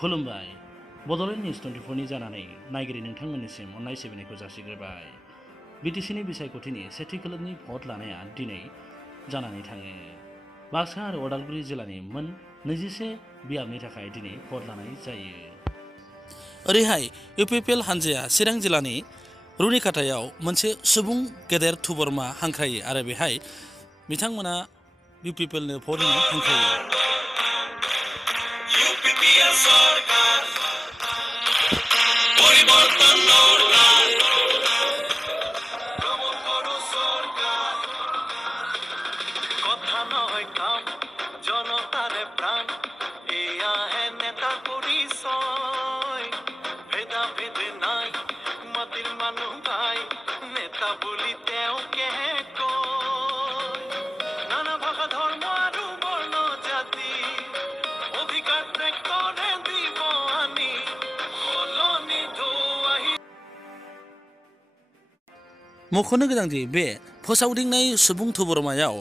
खुलुमबाय बड'लेण्ड निउस 24 नि जानानै नायगिरि नोंथांमोननिसिम अननाय सिबिनायखौ जासिग्रोबाय। बिटिसिनि बिसायख'थिनि सेथि खोलोबनि भट लानाया दिनै जानानै थाङो। बाक्सा आरो उदालगुरि जिल्लानि मोन 21 बियाबनि थाखाय दिनै भट लानाय जायो। ओरैहाय UPPL हानजाया चिरां जिल्लानि रुनिखाथायाव मोनसे सुबुं गेदेर थुबुरमा हांख्रायो आरो बेहाय बिथांमोना UPPLनो भट होनो हांख्रायो। मख'नो गोनांदि बे फोसावदिंनाय सुबुं थुबुरमायाव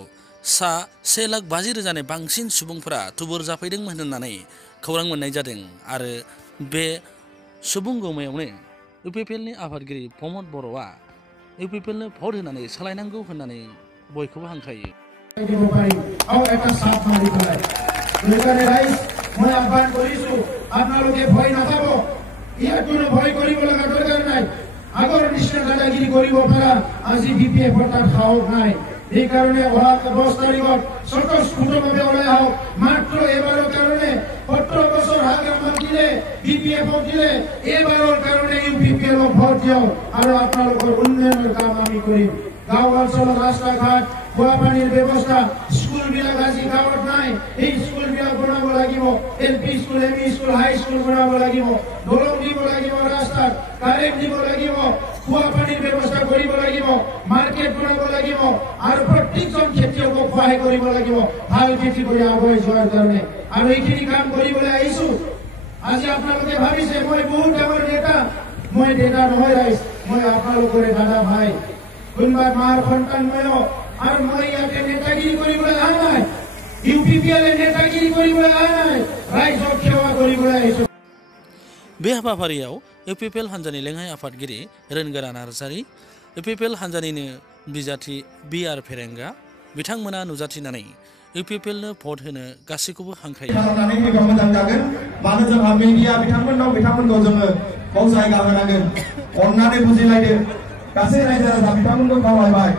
सा 1,50,000 बांसिन सुबुंफोरा थुबुर जाफैदोंमोन होननानै खौरां मोननाय जादों आरो बे सुबुं गौमायावनो UPPLनि आफादगिरि प्रमद बर'आ UPPLनो भट होनानै सोलायनांगौ होननानै बयखौबो हांख्रायो। আগৰ নিচিনা দাদাগিৰি কৰিব পৰা আজি BPF তাত সাহস নাই। এইকাৰণে অহা 10 তাৰিখত স্বতঃস্ফূৰ্তভাৱে ওলাই আহক। মাত্ৰ এবাৰৰ কাৰণে 17 বছৰ হাক আমাক দিলে, BPF দিলে, এবাৰৰ কাৰণে UPPL ভোট দিয়ক আৰু আপোনালোকৰ উন্নয়নৰ কাম আমি কৰিম। গাঁও অঞ্চলৰ ৰাস্তা ঘাট, খোৱা পানীৰ ব্যৱস্থা, স্কুলবিলাক আজি গাঁৱত নাই, এই স্কুলবিলাক বনাব লাগিব। LP স্কুল, ME স্কুল, হাই স্কুল বনাব লাগিব, দলং দিব লাগিব, ৰাস্তাত কাৰেণ্ট দিব লাগিব, খোৱা পানীৰ ব্যৱস্থা কৰিব লাগিব, মাৰ্কেট বনাব লাগিব আৰু প্ৰত্যেকজন খেতিয়কক সহায় কৰিব লাগিব ভাল খেতি কৰি আগুৱাই যোৱাৰ কাৰণে। আৰু এইখিনি কাম কৰিবলৈ আহিছো। আজি আপোনালোকে ভাবিছে মই বহুত ডাঙৰ নেতা, মই নেতা নহয় ৰাইজ, মই আপোনালোকৰে দাদা ভাই, কোনোবা মাৰ সন্তান ময়ো। আৰু মই ইয়াতে নেতাগিৰি কৰিবলৈ অহা নাই, UPPL নেতাগিৰি কৰিবলৈ অহা নাই, ৰাইজক সেৱা কৰিবলৈ আহিছো। बे हाबाफारियाव UPPL हानजानि लेङाइ आफादगिरि रोनगोरा नार्जारि, UPPL हानजानिनो बिजाथि BR फेरेंगा बिथांमोना नुजाथिनानै UPPLनो भट होनो गासैखौबो हांख्रायो। मोजां जागोन, मानो जोंहा मिडिया बिथांमोनखौ जोङो बाव जायगा होनांगोन। अननानै बुजिलायदो, गासै रायजो राजा बिथांमोनखौ खावलायबाय।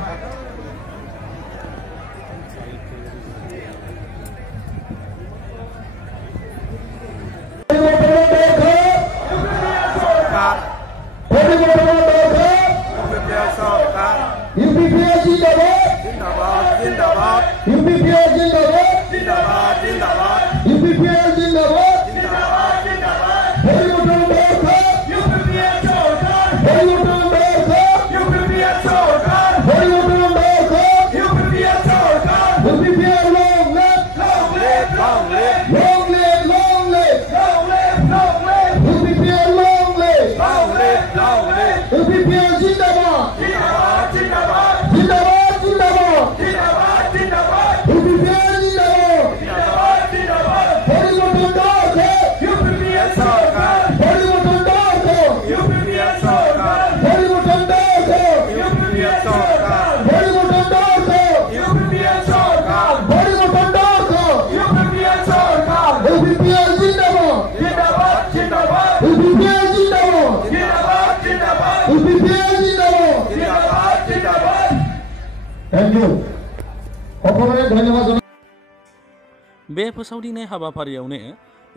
बे फोसावदिंनाय हाबाफारियावनो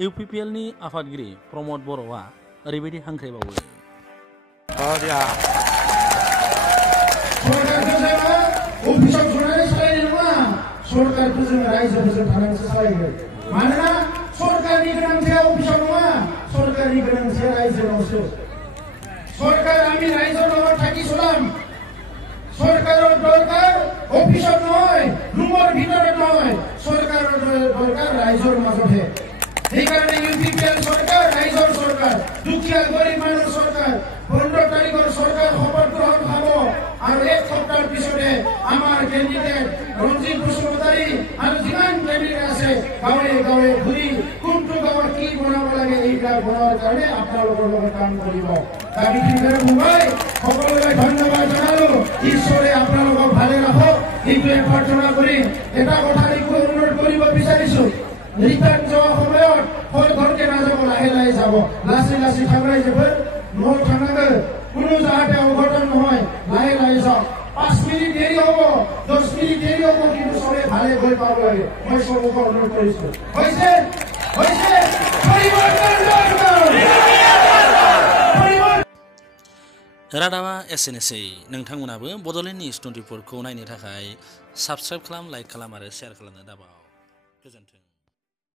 UPPLनि आफादगिरि प्रमद बर'आ ओरैबायदि हांख्रायबावो। सरकारखौ जों रायजोफोरजों थानानैसो सालायगोन। मानोना सरकारनि गोनांथिया अफिसाव नङा, सरकारनि गोनांथिया रायजोनावसो। सरकार আমি ৰাইজৰ লগত থাকি চলাম। সরকারের দরকার অফিসত নহয়, রুমের ভিতরে নহয়, সরকারের দরকার রাইজর মাজতে। এই কারণে UPPL সরকার রাইজর সরকার, দুখিয়া গরিব মানুষ সরকার। 15 তারিখের সরকার খবর গ্রহণ হব আর এক সপ্তাহের পিছনে আমার ক্যান্ডিডেট রঞ্জিত বসুমতারি আর যিমান ক্যান্ডিডেট আছে গাঁৱে গাঁৱে ঘুৰি কোনটো গাঁৱত কি বনাব লাগে এই বনোৱাৰ কাৰণে আপোনালোকৰ লগত কাম কৰিব আমি কিদৰে বুবাই সকলোকে ধন্যবাদ জনালো ঈশ্বৰে আপোনালোকক ভালে ৰাখক এইটোৱে প্ৰাৰ্থনা কৰি এটা কথা অনুৰোধ কৰিব বিচাৰিছো ৰিটাৰ্ণ যোৱা সময়ত ঘৰকে নাযাব লাহে লাহে যাব লাচি লাচি থাকাই যাব মোৰ থানাকে কোনো যাতে অঘটন নহয় লাহে লাহে যাওক 5 মিনিট দেৰি হ'ব 10 মিনিট দেৰি হ'ব কিন্তু সবে ভালে গৈ পাব লাগে মই সবকে অনুৰোধ কৰিছো হৈছে रादाबा एसेनोसै नोंथांमोनाबो बड'लेण्ड निउस 24 खौ नायनो थाखाय साबस्क्राइब खालाम लाइक खालाम आरो शेयार खालामनो दाबाव।